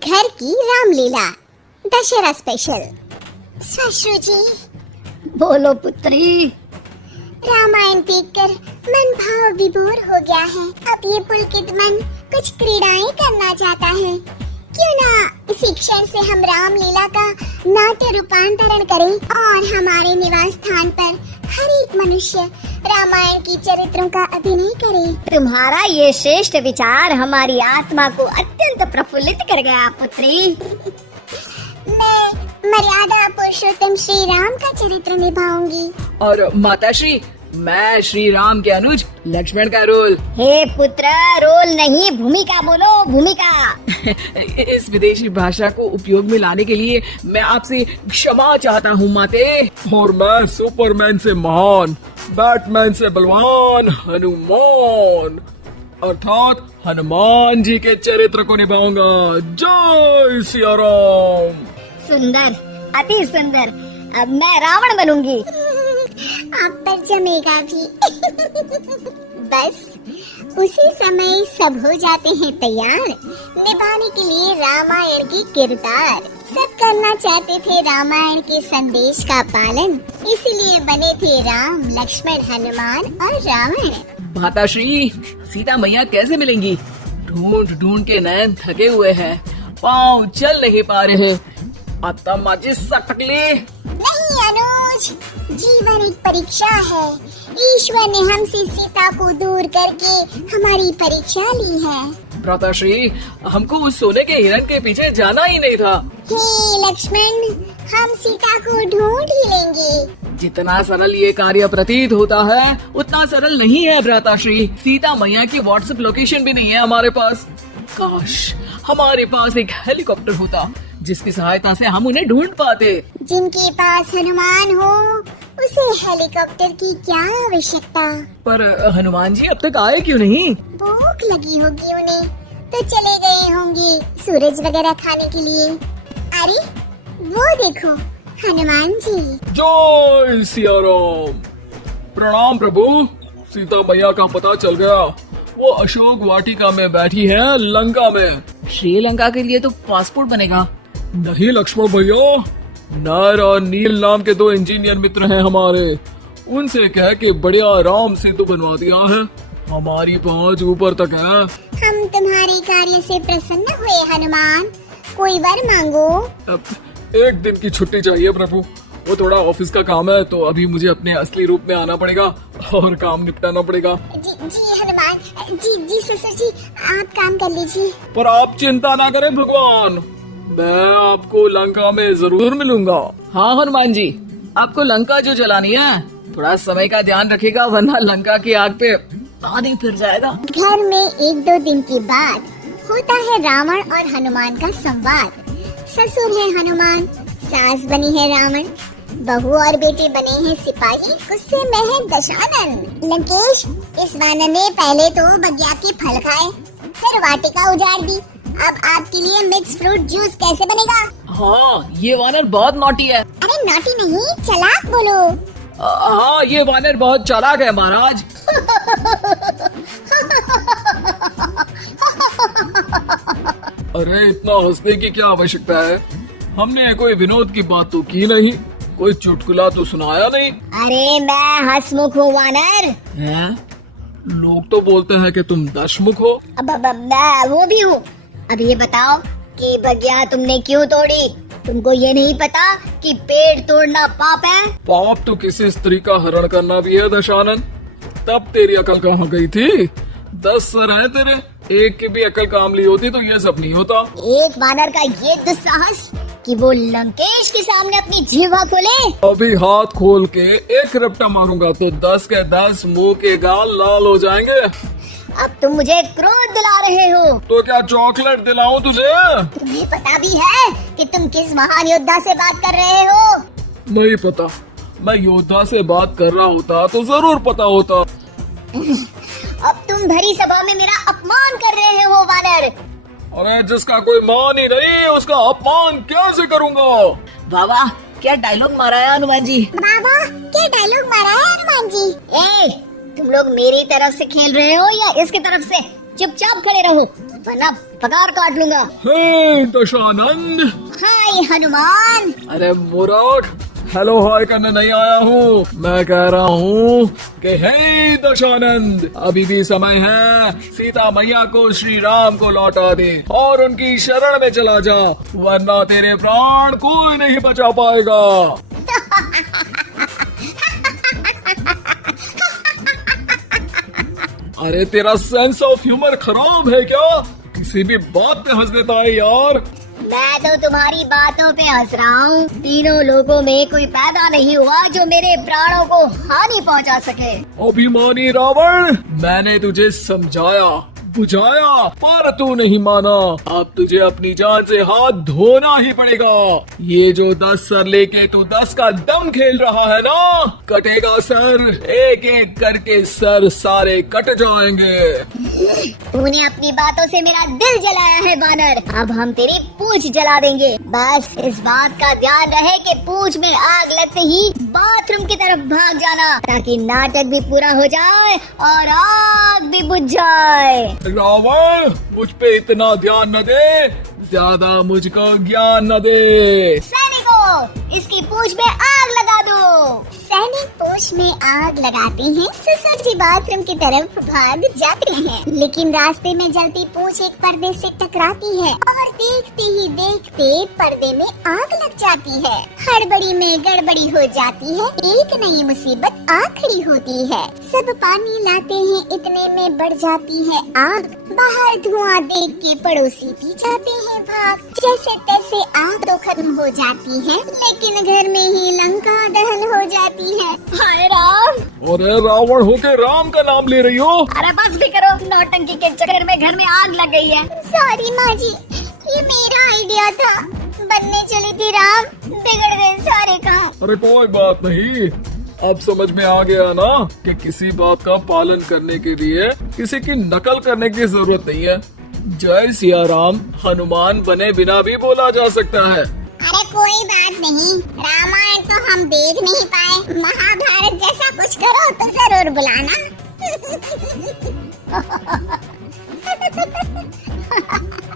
घर की रामलीला दशहरा स्पेशल। ससुर जी, बोलो पुत्री। रामायण देखकर मन भाव विभोर हो गया है। अब ये पुलकित मन कुछ क्रीड़ाएं करना चाहता है। क्यों ना इसी क्षण से हम रामलीला का नाट्य रूपांतरण करें और हमारे निवास स्थान पर हर एक मनुष्य रामायण की चरित्रों का अभिनय करे। तुम्हारा ये श्रेष्ठ विचार हमारी आत्मा को अत्यंत प्रफुल्लित कर गया पुत्री। मैं मर्यादा पुरुषोत्तम श्री राम का चरित्र निभाऊंगी। और माताश्री, मैं श्री राम के अनुज लक्ष्मण का रोल। हे पुत्र, रोल नहीं भूमिका बोलो, भूमिका। इस विदेशी भाषा को उपयोग में लाने के लिए मैं आपसे क्षमा चाहता हूँ माते। और मैं सुपरमैन से महान, बैटमैन से बलवान हनुमान अर्थात हनुमान जी के चरित्र को निभाऊंगा। जय सिया राम। सुंदर, अति सुंदर। अब मैं रावण बनूंगी। आप पर जमेगा भी। बस उसी समय सब हो जाते हैं तैयार निभाने के लिए रामायण की किरदार। सब करना चाहते थे रामायण के संदेश का पालन, इसीलिए बने थे राम, लक्ष्मण, हनुमान और रावण। माताश्री, सीता मैया कैसे मिलेंगी? ढूंढ ढूंढ के नयन थके हुए हैं, पाँव चल नहीं पा रहे। आता माची सटकले। नहीं अनुज, जीवन एक परीक्षा है। ईश्वर ने हमसे सीता को दूर करके हमारी परीक्षा ली है। माताश्री, हमको उस सोने के हिरन के पीछे जाना ही नहीं था। हे लक्ष्मण, हम सीता को ढूंढ ही लेंगे। जितना सरल ये कार्य प्रतीत होता है उतना सरल नहीं है भ्राताश्री। सीता मैया की व्हाट्सएप लोकेशन भी नहीं है हमारे पास। काश हमारे पास एक हेलीकॉप्टर होता जिसकी सहायता से हम उन्हें ढूंढ पाते। जिनके पास हनुमान हो उसे हेलीकॉप्टर की क्या आवश्यकता। पर हनुमान जी अब तक आए क्यों नहीं? भूख लगी होगी उन्हें, तो चले गए होंगे सूरज वगैरह खाने के लिए। अरे वो देखो हनुमान जी। जय सिया राम। प्रणाम प्रभु। सीता मैया का पता चल गया। वो अशोक वाटिका में बैठी है लंका में। श्रीलंका के लिए तो पासपोर्ट बनेगा। नहीं लक्ष्मण भैया, नर और नील नाम के दो इंजीनियर मित्र हैं हमारे। उनसे कह के बढ़िया राम सेतु बनवा दिया है। हमारी पहुंच ऊपर तक है। हम तुम्हारे कार्य से प्रसन्न हुए हनुमान। कोई वर मांगो। अब एक दिन की छुट्टी चाहिए प्रभु। वो थोड़ा ऑफिस का काम है, तो अभी मुझे अपने असली रूप में आना पड़ेगा और काम निपटाना पड़ेगा। जी हनुमान जी ससुर जी, आप काम कर लीजिए। पर आप चिंता ना करें भगवान, मैं आपको लंका में जरूर मिलूंगा। हाँ हनुमान जी, आपको लंका जो जलानी है थोड़ा समय का ध्यान रखिएगा, वरना लंका की आग पे पानी फिर जाएगा। घर में एक दो दिन के बाद होता है रावण और हनुमान का संवाद। ससुर है हनुमान, सास बनी है रावण, बहू और बेटे बने हैं सिपाही, गुस्से में है दशानन। लंकेश, इस वानर ने पहले तो बगिया के फल खाए, फिर वाटिका उजाड़ दी। अब आपके लिए मिक्स फ्रूट जूस कैसे बनेगा? हाँ, ये वानर बहुत नॉटी है। अरे नॉटी नहीं, चालाक बोलो। हाँ, ये वानर बहुत चालाक है महाराज। अरे इतना हंसने की क्या आवश्यकता है? हमने कोई विनोद की बात तो की नहीं, कोई चुटकुला तो सुनाया नहीं। अरे मैं हंसमुख हूँ वानर। हैं? लोग तो बोलते हैं कि तुम दशमुख हो। अब मैं वो भी हूँ। अब ये बताओ कि बगिया तुमने क्यों तोड़ी? तुमको ये नहीं पता कि पेड़ तोड़ना पाप है? पाप तो किसी स्त्री का हरण करना भी है दशानन। तब तेरी अकल कहाँ गई थी? 10 सर हैं तेरे, एक की भी अकल काम ली होती तो ये सब नहीं होता। एक वानर का ये दुस्साहस कि वो लंकेश के सामने अपनी जीवा खोले। अभी हाथ खोल के एक रपटा मारूंगा तो 10 के 10 मुंह के गाल लाल हो जाएंगे। अब तुम मुझे क्रोध दिला रहे हो। तो क्या चॉकलेट दिलाऊं तुझे? तुम्हें पता भी है कि तुम किस महान योद्धा से बात कर रहे हो? नहीं पता। मैं योद्धा से बात कर रहा होता तो जरूर पता होता। अब तुम भरी सभा में मेरा अपमान कर रहे हो वानर। अरे जिसका कोई मान ही नहीं उसका अपमान कैसे करूंगा? बाबा, क्या डायलॉग मारा है हनुमान जी? बाबा, क्या डायलॉग मारा है हनुमान जी? ए, तुम लोग मेरी तरफ से खेल रहे हो या इसकी तरफ से? चुपचाप खड़े रहो। वरना पगार काट लूंगा। हे दशानंद। हाय हनुमान। अरे मूर्ख, हेलो हाय करने नहीं आया हूँ, मैं कह रहा हूँ कि हे दशानंद, अभी भी समय है, सीता मैया को श्री राम को लौटा दे और उनकी शरण में चला जा, वरना तेरे प्राण कोई नहीं बचा पाएगा। अरे तेरा सेंस ऑफ ह्यूमर खराब है क्या? किसी भी बात पे हंस देता है यार। मैं तो तुम्हारी बातों पे हंस रहा हूँ। तीनों लोगों में कोई पैदा नहीं हुआ जो मेरे प्राणों को हानि पहुँचा सके। अभिमानी रावण, मैंने तुझे समझाया बुझाया पर तू नहीं माना। अब तुझे अपनी जान से हाथ धोना ही पड़ेगा। ये जो 10 सर लेके तू 10 का दम खेल रहा है ना, कटेगा सर, एक एक करके सर सारे कट जाएंगे। तूने अपनी बातों से मेरा दिल जलाया है वानर। अब हम तेरी पूंछ जला देंगे। बस इस बात का ध्यान रहे कि पूंछ में आग लगते ही बाथरूम की तरफ भाग जाना, ताकि नाटक भी पूरा हो जाए और आग भी बुझ जाए। रावण, मुझ पे इतना ध्यान न दे, ज्यादा मुझको ज्ञान न दे। सैनिकों, इसकी पूंछ में आग लगा दो। सैनिक पूंछ में आग लगाते हैं। ससुर जी बाथरूम की तरफ भाग जाते हैं, लेकिन रास्ते में जलती पूंछ एक पर्दे से टकराती है और देखते ही देखते पर्दे में आग लग जाती है। हड़बड़ी में गड़बड़ी हो जाती है। एक नई मुसीबत आ खड़ी होती है। सब पानी लाते हैं, इतने में बढ़ जाती है आग। बाहर धुआं देख के पड़ोसी भी जाते हैं भाग। जैसे तैसे आग तो खत्म हो जाती है, लेकिन घर में ही लंका दहन हो जाती है। हाय राम। अरे रावण होके राम का नाम ले रही हो? अरे बस भी करो, नौटंकी के चक्कर में घर में आग लग गई है। सॉरी माँ जी, ये मेरा आइडिया था। बनने चली थी राम, बिगड़ गए सारे काम। अरे कोई बात नहीं, अब समझ में आ गया ना कि किसी बात का पालन करने के लिए किसी की नकल करने की जरूरत नहीं है। जय सिया राम हनुमान बने बिना भी बोला जा सकता है। अरे कोई बात नहीं, रामायण तो हम देख नहीं पाए, महाभारत जैसा कुछ करो तो जरूर बुलाना।